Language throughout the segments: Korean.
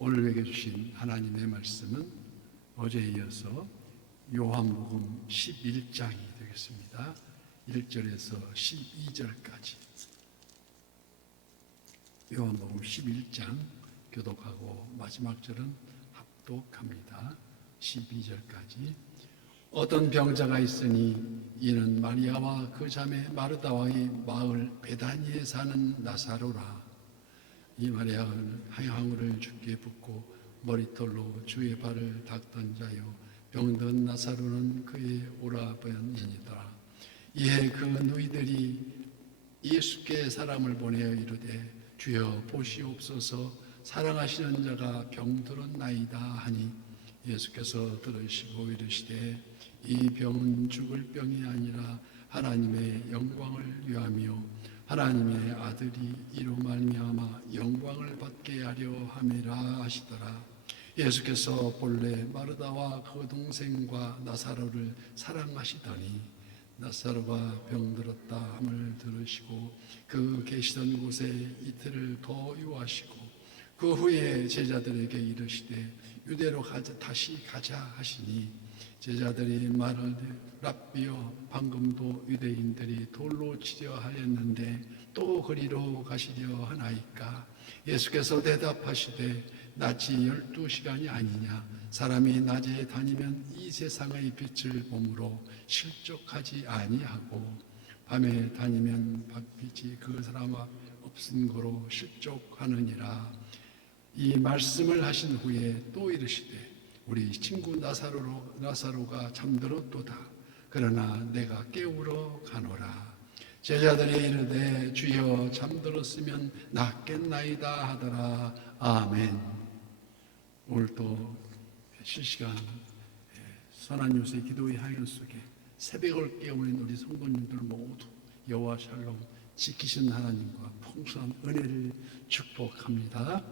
오늘 먹여주신 하나님의 말씀은 어제에 이어서 요한복음 11장이 되겠습니다. 1절에서 12절까지 요한복음 11장 교독하고 마지막 절은 합독합니다. 12절까지. 어떤 병자가 있으니 이는 마리아와 그 자매 마르다와의 마을 베다니에 사는 나사로라. 이 마리아는 향유를 주께 붓고 머리털로 주의 발을 닦던 자요 병든 나사로는 그의 오라버니니더라. 이에 그 누이들이 예수께 사람을 보내어 이르되 주여 보시옵소서 사랑하시는 자가 병들었나이다 하니 예수께서 들으시고 이르시되 이 병은 죽을 병이 아니라 하나님의 영광을 위하며 하나님의 아들이 이로 말미암아 영광을 받게 하려 함이라 하시더라. 예수께서 본래 마르다와 그 동생과 나사로를 사랑하시더니 나사로가 병들었다 함을 들으시고 그 계시던 곳에 이틀을 더 유하시고 그 후에 제자들에게 이르시되 유대로 다시 가자 하시니 제자들이 말하되 랍비여 방금도 유대인들이 돌로 치려 하였는데 또 그리로 가시려 하나이까. 예수께서 대답하시되 낮이 12시간이 아니냐. 사람이 낮에 다니면 이 세상의 빛을 보므로 실족하지 아니하고 밤에 다니면 빛이 그 사람 앞 없은 거로 실족하느니라. 이 말씀을 하신 후에 또 이르시되 우리 친구 나사로가 잠들었도다. 그러나 내가 깨우러 가노라. 제자들이 이르되 주여 잠들었으면 낫겠나이다 하더라. 아멘. 오늘도 실시간 선한 요새 기도의 향연 속에 새벽을 깨우는 우리 성도님들 모두 여호와 샬롬 지키신 하나님과 풍성한 은혜를 축복합니다.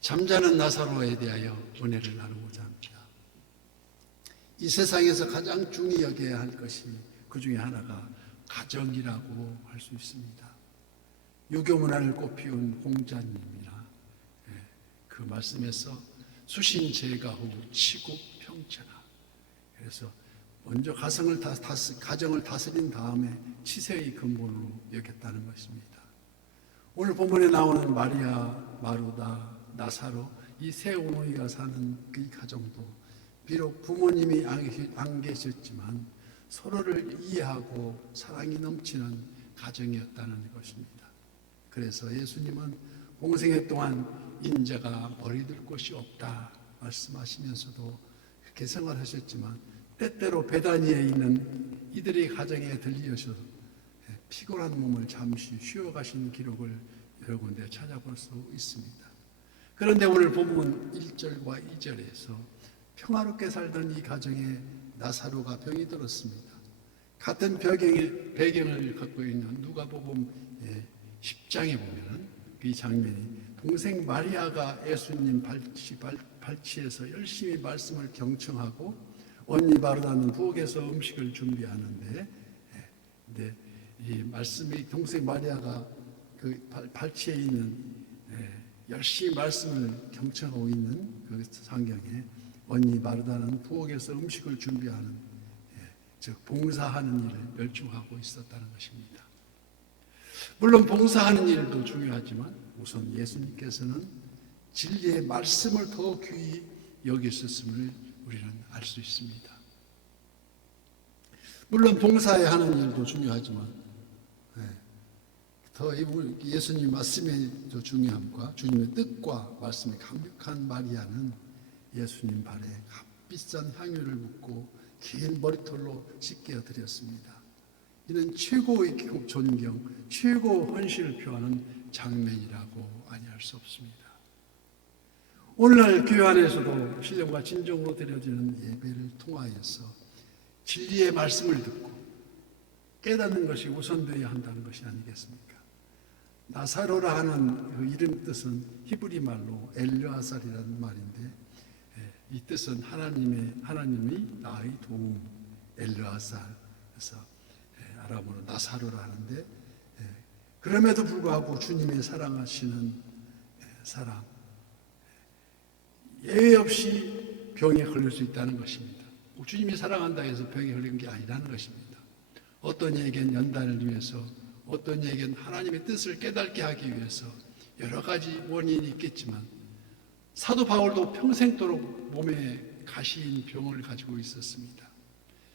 잠자는 나사로에 대하여 은혜를 나누고자 합니다. 이 세상에서 가장 중히 여겨야 할 것이 그 중에 하나가 가정이라고 할 수 있습니다. 유교문화를 꽃피운 홍자님이나 그 말씀에서 수신 제가 후 치국 평천하. 그래서 먼저 가정을 다스린 다음에 치세의 근본으로 여겼다는 것입니다. 오늘 본문에 나오는 마리아, 마르다, 나사로 이 세 어머니가 사는 그 가정도 비록 부모님이 안 계셨지만 서로를 이해하고 사랑이 넘치는 가정이었다는 것입니다. 그래서 예수님은 공생애 동안 인자가 버리들 곳이 없다 말씀하시면서도 그렇게 생활하셨지만 때때로 베다니에 있는 이들의 가정에 들리셔서 피곤한 몸을 잠시 쉬어가신 기록을 여러 군데 찾아볼 수 있습니다. 그런데 오늘 본문 1절과 2절에서 평화롭게 살던 이 가정에 나사로가 병이 들었습니다. 같은 배경을 갖고 있는 누가복음 10장에 보면 이 장면이 동생 마리아가 예수님 발치에서 열심히 말씀을 경청하고 언니 마르다는 부엌에서 음식을 준비하는데 이 말씀이 동생 마리아가 그 발치에 있는 열심히 말씀을 경청하고 있는 그 상경에 언니 마르다는 부엌에서 음식을 준비하는 즉 봉사하는 일을 열중하고 있었다는 것입니다. 물론 봉사하는 일도 중요하지만 우선 예수님께서는 진리의 말씀을 더 귀히 여기셨음을 우리는 알 수 있습니다. 물론 봉사해야 하는 일도 중요하지만 더 예수님 말씀의 중요함과 주님의 뜻과 말씀의 강력한 마리아는 예수님 발에 값비싼 향유를 붓고 긴 머리털로 씻겨 드렸습니다. 이는 최고의 존경, 최고 헌신을 표하는 장면이라고 아니할 수 없습니다. 오늘날 교회 안에서도 신령과 진정으로 드려지는 예배를 통하여서 진리의 말씀을 듣고 깨닫는 것이 우선되어야 한다는 것이 아니겠습니까? 나사로라 하는 그 이름 뜻은 히브리 말로 엘르아살이라는 말인데 이 뜻은 하나님이 나의 도움, 엘르아살. 그래서 아람어로 나사로라 하는데 그럼에도 불구하고 주님의 사랑하시는 사람, 예외 없이 병에 걸릴 수 있다는 것입니다. 주님이 사랑한다 해서 병에 걸린 게 아니라는 것입니다. 어떤 이에겐 연단을 위해서, 어떤 이에겐 하나님의 뜻을 깨닫게 하기 위해서 여러 가지 원인이 있겠지만, 사도 바울도 평생도록 몸에 가시인 병을 가지고 있었습니다.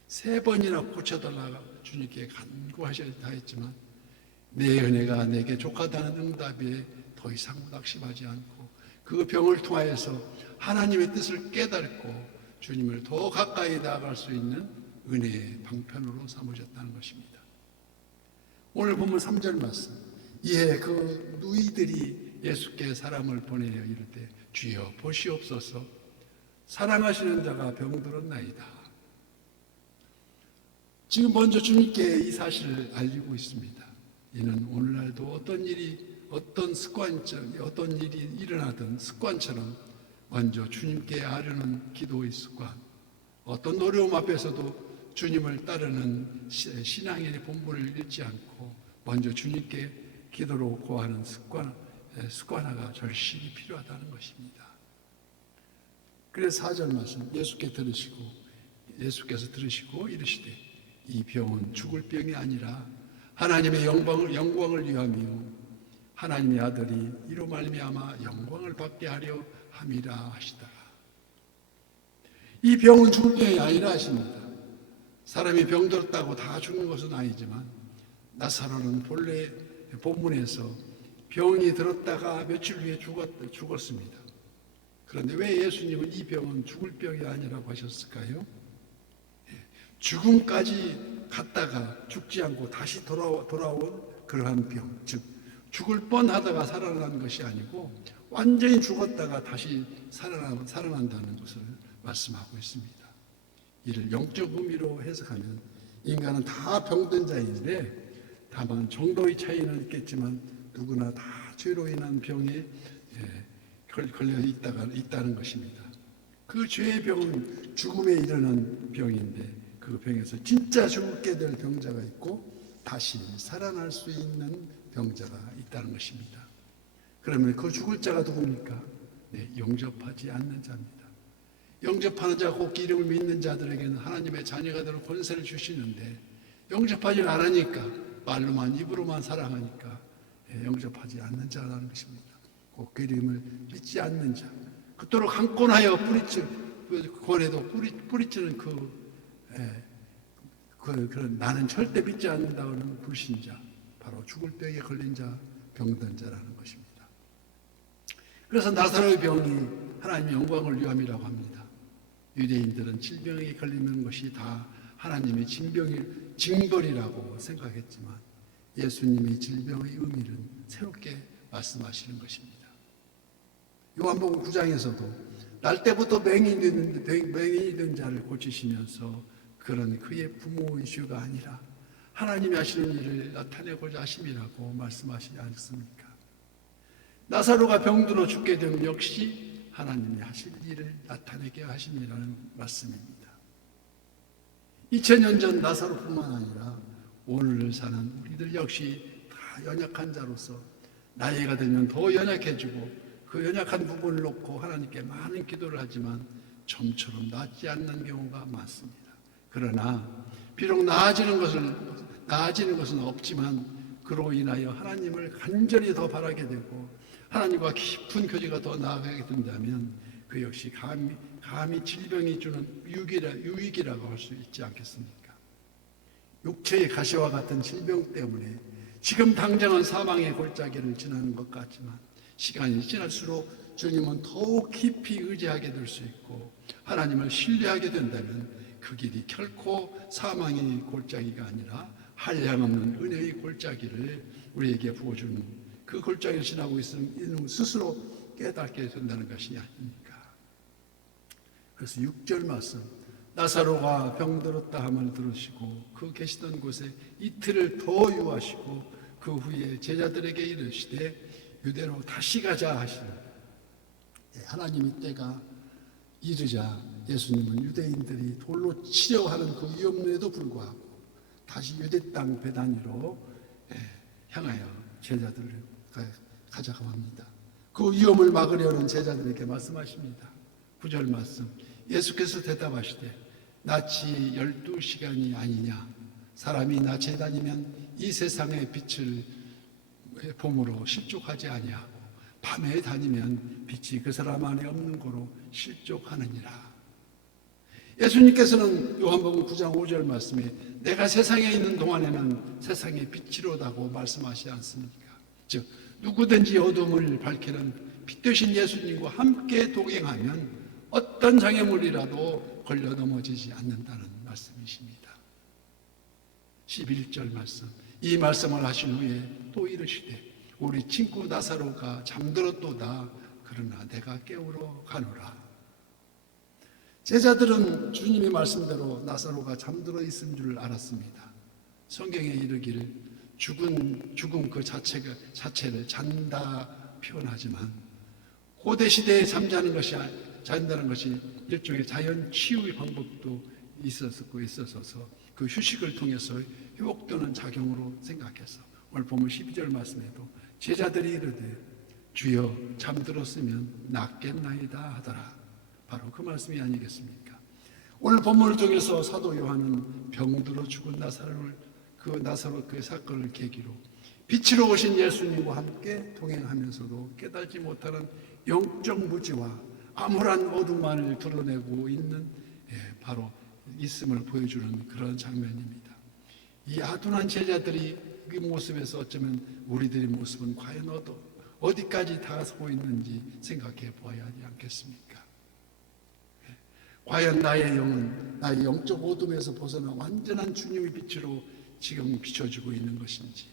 3번이나 고쳐달라고 주님께 간구하셨다 했지만 내 은혜가 내게 족하다는 응답에 더 이상 낙심하지 않고 그 병을 통하여서 하나님의 뜻을 깨닫고 주님을 더 가까이 나아갈 수 있는 은혜의 방편으로 삼으셨다는 것입니다. 오늘 본문 3절 말씀, 이에 그 누이들이 예수께 사람을 보내어 이를 때 주여 보시옵소서, 사랑하시는 자가 병들었나이다. 지금 먼저 주님께 이 사실을 알리고 있습니다. 이는 오늘날도 어떤 일이 일어나든 습관처럼 먼저 주님께 아뢰는 기도의 습관, 어떤 어려움 앞에서도 주님을 따르는 신앙의 본분을 잃지 않고 먼저 주님께 기도로 구하는 습관화가 절실히 필요하다는 것입니다. 그래서 4절 말씀, 예수께서 들으시고 이르시되 이 병은 죽을 병이 아니라 하나님의 영광을 위하며 하나님의 아들이 이로 말미암아 영광을 받게 하려 함이라 하시더라. 이 병은 죽을 병이 아니라 하십니다. 사람이 병들었다고 다 죽는 것은 아니지만 나사로는 본래 본문에서 병이 들었다가 며칠 후에 죽었습니다. 그런데 왜 예수님은 이 병은 죽을 병이 아니라고 하셨을까요? 죽음까지 갔다가 죽지 않고 다시 돌아온 그러한 병, 즉 죽을 뻔하다가 살아난 것이 아니고 완전히 죽었다가 다시 살아난다는 것을 말씀하고 있습니다. 이를 영적 의미로 해석하면 인간은 다 병든 자인데 다만 정도의 차이는 있겠지만 누구나 다 죄로 인한 병에 걸려 있다는 것입니다. 그 죄의 병은 죽음에 이르는 병인데 그 병에서 진짜 죽게 될 병자가 있고 다시 살아날 수 있는 병자가 있다는 것입니다. 그러면 그 죽을 자가 누굽니까? 영접하지 않는 자입니다. 영접하는 자, 곧 이름을 믿는 자들에게는 하나님의 자녀가 되는 권세를 주시는데 영접하지 않으니까, 말로만 입으로만 사랑하니까 영접하지 않는 자라는 것입니다. 곧 그 이름을 믿지 않는 자, 그토록 강권하여 권해도 뿌리치는 그런 나는 절대 믿지 않는다는 불신자, 바로 죽을 병에 걸린 자, 병든 자라는 것입니다. 그래서 나사로의 병이 하나님의 영광을 위함이라고 합니다. 유대인들은 질병에 걸리는 것이 다 하나님의 징벌이라고 생각했지만 예수님이 질병의 의미를 새롭게 말씀하시는 것입니다. 요한복음 9장에서도 날 때부터 맹인이 된 자를 고치시면서 그런 그의 부모 이슈가 아니라 하나님이 하시는 일을 나타내고자 하심이라고 말씀하시지 않습니까? 나사로가 병들어 죽게 되면 역시 하나님이 하실 일을 나타내게 하심이라는 말씀입니다. 2000년 전 나사로뿐만 아니라 오늘을 사는 우리들 역시 다 연약한 자로서 나이가 들면 더 연약해지고 그 연약한 부분을 놓고 하나님께 많은 기도를 하지만 좀처럼 낫지 않는 경우가 많습니다. 그러나 비록 나아지는 것은 없지만 그로 인하여 하나님을 간절히 더 바라게 되고 하나님과 깊은 교제가 더 나아가게 된다면 그 역시 감히 질병이 주는 유익이라고 할 수 있지 않겠습니까? 육체의 가시와 같은 질병 때문에 지금 당장은 사망의 골짜기를 지나는 것 같지만 시간이 지날수록 주님은 더욱 깊이 의지하게 될 수 있고 하나님을 신뢰하게 된다면 그 길이 결코 사망의 골짜기가 아니라 한량없는 은혜의 골짜기를 우리에게 부어주는 그 골짜기를 지나고 있는 스스로 깨닫게 된다는 것이 아닙니까? 그래서 6절 말씀, 나사로가 병들었다 함을 들으시고 그 계시던 곳에 이틀을 더 유하시고 그 후에 제자들에게 이르시되 유대로 다시 가자 하시니 하나님의 때가 이르자 예수님은 유대인들이 돌로 치려고 하는 그 위험에도 불구하고 다시 유대 땅 베다니로 향하여 제자들을 가자고 합니다. 그 위험을 막으려는 제자들에게 말씀하십니다. 9절 말씀. 예수께서 대답하시되 낯이 12시간이 아니냐. 사람이 낮에 다니면 이 세상의 빛을 봄으로 실족하지 아니하고 밤에 다니면 빛이 그 사람 안에 없는 거로 실족하느니라. 예수님께서는 요한복음 9장 5절 말씀에 내가 세상에 있는 동안에는 세상의 빛이로다고 말씀하시지 않습니까? 즉 누구든지 어둠을 밝히는 빛 되신 예수님과 함께 동행하면 어떤 장애물이라도 걸려 넘어지지 않는다는 말씀이십니다. 11절 말씀. 이 말씀을 하신 후에 또 이르시되 우리 친구 나사로가 잠들었도다. 그러나 내가 깨우러 가노라. 제자들은 주님의 말씀대로 나사로가 잠들어 있은 줄 알았습니다. 성경에 이르기를 죽음 그 자체를 잔다 표현하지만 고대 시대에 잠자는 것이 잔다는 것이 일종의 자연 치유의 방법도 있었어서 그 휴식을 통해서 회복되는 작용으로 생각해서 오늘 보면 12절 말씀에도 제자들이 이르되 주여 잠들었으면 낫겠나이다 하더라. 바로 그 말씀이 아니겠습니까? 오늘 본문을 통해서 사도 요한은 병들어 죽은 나사로 그 사건을 계기로 빛으로 오신 예수님과 함께 동행하면서도 깨닫지 못하는 영적 무지와 암울한 어둠만을 드러내고 있는 바로 있음을 보여주는 그런 장면입니다. 이 아둔한 제자들이 그 모습에서 어쩌면 우리들의 모습은 과연 어디까지 다가서고 있는지 생각해 보아야 하지 않겠습니까? 과연 나의 영은 나의 영적 어둠에서 벗어나 완전한 주님의 빛으로 지금 비춰주고 있는 것인지,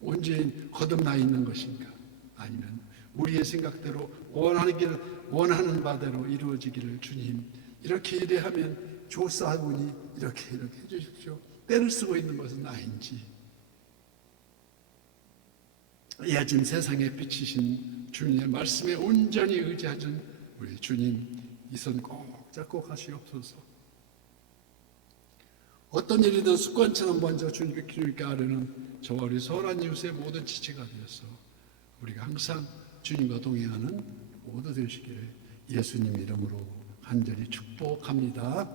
온전히 거듭나 있는 것인가, 아니면 우리의 생각대로 원하는 바대로 이루어지기를 주님 이렇게 이래하면 좋사하오니 이렇게 해주십시오. 때를 쓰고 있는 것은 아닌지. 이 아침 세상에 비치신 주님의 말씀에 온전히 의지하는 우리 주님 이 손 꼭 잡고 가시옵소서. 어떤 일이든 습관처럼 먼저 주님께 아뢰는 저와 우리 선한 이웃의 모든 지체가 되어서 우리가 항상 주님과 동행하는 모두 되시기를 예수님 이름으로 간절히 축복합니다.